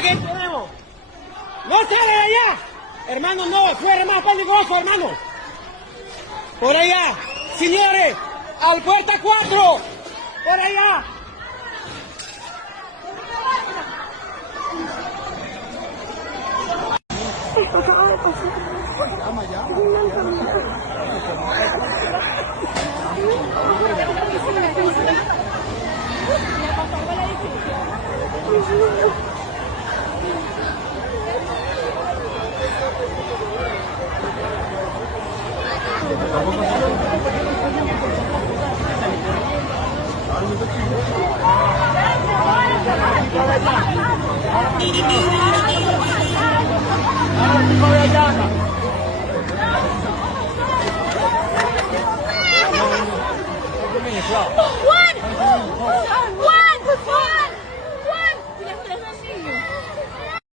que tenemos. ¡No sale de allá! Hermano, no, fuera más peligroso, hermano. Por allá. Señores, al puerta 4. Por allá. What?